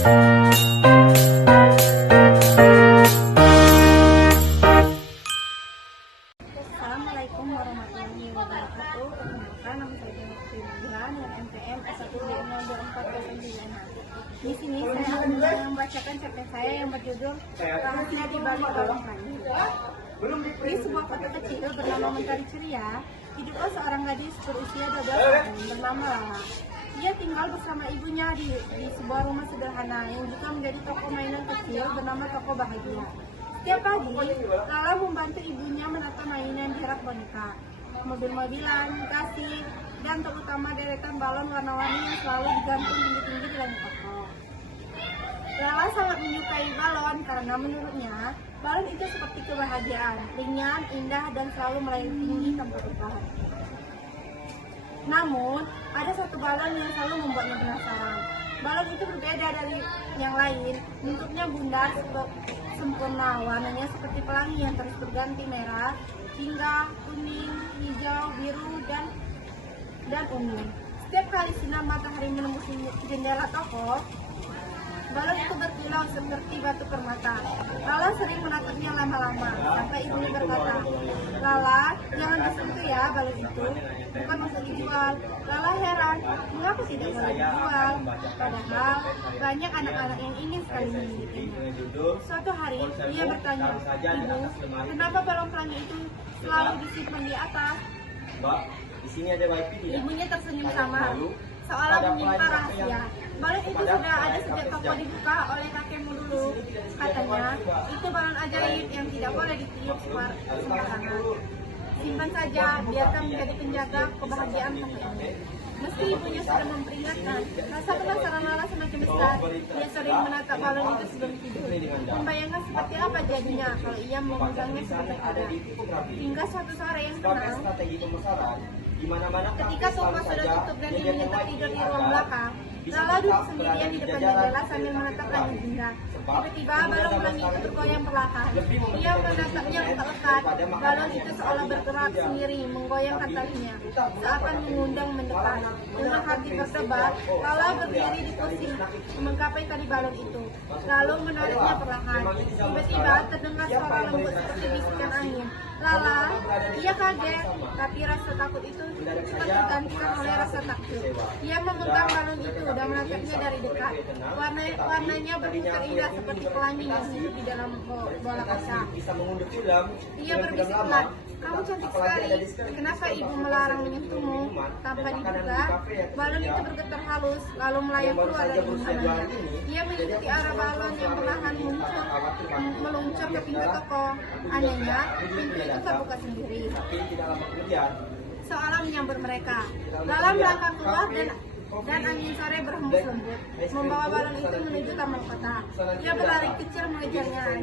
Assalamualaikum warahmatullahi wabarakatuh. Perkenalkan, nama saya Dengan NPM S1B02409. Di sini saya akan membacakan cerpen saya yang berjudul Rahasia di Balik Balon Kayu. Di sebuah kota kecil bernama Mentari Ceria, hiduplah seorang gadis berusia 12 tahun bernama Lala. Dia tinggal bersama ibunya di sebuah rumah sederhana yang juga menjadi toko mainan kecil bernama Toko Bahagia. Setiap pagi, Lala membantu ibunya menata mainan di rak boneka, mobil-mobilan, kasih, dan terutama deretan balon warna-warni yang selalu digantung tinggi-tinggi di langit toko. Lala sangat menyukai balon karena menurutnya, balon itu seperti kebahagiaan, ringan, indah, dan selalu melayang tinggi tanpa bertahan. Namun, ada satu balon yang selalu membuatnya penasaran. Balon itu berbeda dari yang lain, bentuknya bundar, sempurna, warnanya seperti pelangi yang terus berganti merah, hingga kuning, hijau, biru, dan ungu. Setiap kali sinar matahari menembus jendela toko, balon itu berkilau seperti batu permata. Lala sering menatapnya lama-lama, sampai ibunya berkata, "Lala, jangan disentuh ya balon itu, bukan untuk dijual." Lala heran, mengapa tidak boleh dijual? Padahal banyak anak-anak yang ingin sekali memilikinya. Suatu hari, dia bertanya, "Ibu, kenapa balon pelangi itu selalu disimpan di atas?" "Mbak, di sini ada wifi tidak?" Ibunya tersenyum samar, seolah menyimpan rahasia. Balon itu sudah ada sejak toko dibuka oleh kakekmu dulu. Katanya, itu balon ajaib yang tidak boleh ditiup sembarangan. Simpan saja, biarkan menjadi penjaga kebahagiaan toko ini. Meski ibunya sudah memperingatkan, rasa penasaran Lala semakin besar. Dia sering menatap balon itu sebelum tidur, membayangkan seperti apa jadinya kalau ia memegangnya seperti ada. Hingga suatu sore yang tenang, ketika toko sudah tutup dan ibunya tertidur di ruang belakang, Lala duduk sendirian di depan jendela sambil menatap langit indah. Tiba-tiba balon pelangi itu bergoyang perlahan. Ia menatapnya lekat-lekat. Balon itu seolah bergerak sendiri, menggoyangkan talinya, seakan mengundang mendekat. Dengan hati berdebar, Lala berdiri di kursi, menggapai tali balon itu, lalu menariknya perlahan. Tiba-tiba terdengar suara lembut seperti bisikan angin. Lala, ia kaget, tapi rasa takut itu cepat tergantikan oleh rasa takjub. Ia memegang balon itu dan menatapnya dari dekat. Warnanya berputar indah seperti pelangi yang hidup di dalam bola kaca. Ia berbisik pelan, "Kamu cantik sekali. Kenapa ibu melarang menyentuhmu?" Tanpa diduga, balon itu bergetar halus, lalu melayang keluar dari genggamannya. Ia mengikuti arah balon yang perlahan meluncur ke pintu toko. Anehnya, pintu itu terbuka sendiri, seolah menyambut mereka. Lala melangkah keluar dan angin sore berhembus lembut, membawa balon itu menuju taman kota. Ia berlari kecil mengejarnya.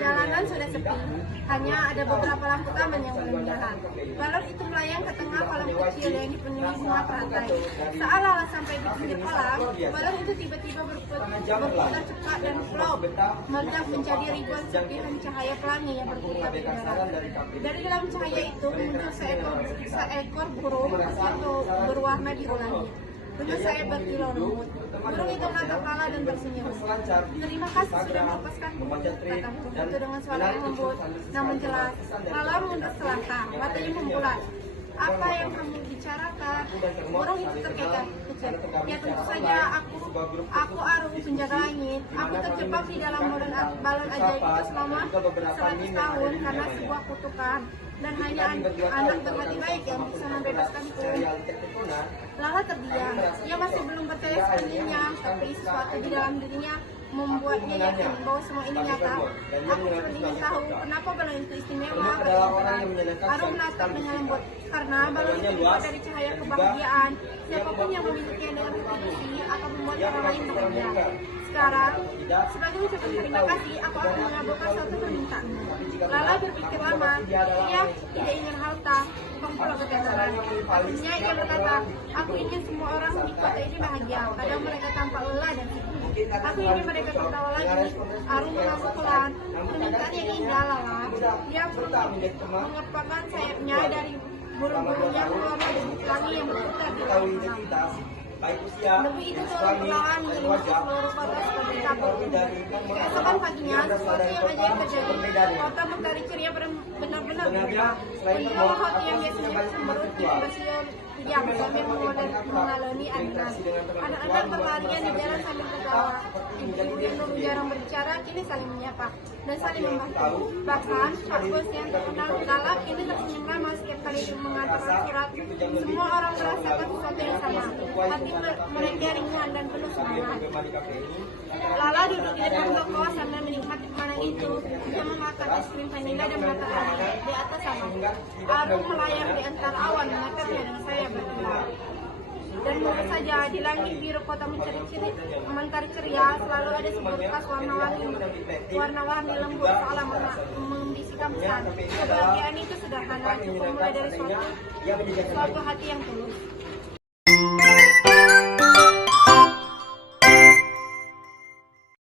Jalanan sudah sepi, hanya ada beberapa lampu taman yang belum jalan. Balon itu melayang ke tengah kolam kecil yang dipenuhi bunga teratai. Saat Lala sampai di pinggir kolam, balon itu tiba-tiba berputar cepat dan flop, meledak menjadi ribuan serpihan cahaya pelangi yang berputar di udara. Dari dalam cahaya itu muncul seekor burung yang berwarna biru langit, dengan sayap berkilau lembut. Burung itu menatap Lala dan tersenyum. "Terima kasih sudah melepaskanku," kata burung itu dengan suara yang lembut namun jelas. Lala mundur selangkah, matanya membulat. "Apa yang kamu bicarakan?" Burung itu terkekeh. "Ya tentu saja, aku Arum, penjaga langit. Aku terjebak di dalam balon ajaib itu selama 100 tahun karena sebuah kutukan. Dan hanya anak berhati baik yang bisa membebaskanku." Lala terdiam. Ia masih belum percaya sepenuhnya, tapi sesuatu di dalam dirinya membuatnya yakin bahwa semua ini nyata. "Aku cuma ingin tahu kenapa balon itu istimewa," kata Arum menatap dengan lembut. "Karena balon itu dibuat dari cahaya kebahagiaan. Siapapun yang memilikinya dengan hati bersih akan membuat orang lain bahagia. Sekarang, sebagai ucapan terima kasih, aku akan mengabulkan suatu permintaanmu." Lala berpikir lama. Ia tidak ingin harta, bukan pula ketenaran. Akhirnya ia berkata, "Aku ingin semua orang di kota ini bahagia. Kadang mereka tampak lelah dan sedih. Aku ingin mereka tertawa lagi." Arum mengangguk pelan. Permintaan yang indah, Lala. Dia mengepakkan sayapnya dari bulu-bulunya keluar dari pelangi yang berputar di dalam malam. baik usia, Lebih itu jenis turun kelamin, perlahan air menyelimuti wajah, seluruh kota seperti kabut. Keesokan paginya, Tidak ada sesuatu yang saudara ajaib kota terjadi. berbeda dengan Kota Mentari ceria benar-benar Sebenarnya, berubah. selain Untuk terbawa, hati yang apa biasanya sih yang cemberut paling kini bersiul diam sambil mengalami angin. Anak-anak berlarian di jalan sambil tertawa. Ibu-ibu yang dulu jarang berbicara kini saling menyapa dan saling membantu. Bahkan Pak Bos yang terkenal galak kini tersenyum ramah setiap kali mengantarkan surat. Semua orang merasakan sesuatu yang sama. Hati mereka ringan dan penuh semangat. Lala duduk di depan toko sambil menikmati makanan itu. Dia memakan es krim vanila dan mengatakan di atas sana. Arum melayang di antara awan menatapnya dengan saya berkilau. Dan mungkin saja di langit biru kota mentari ceria selalu ada seberkas warna-warni lembut seolah membisikkan pesan. Kebahagiaan itu sederhana, cukup mulai dari suatu hati yang tulus.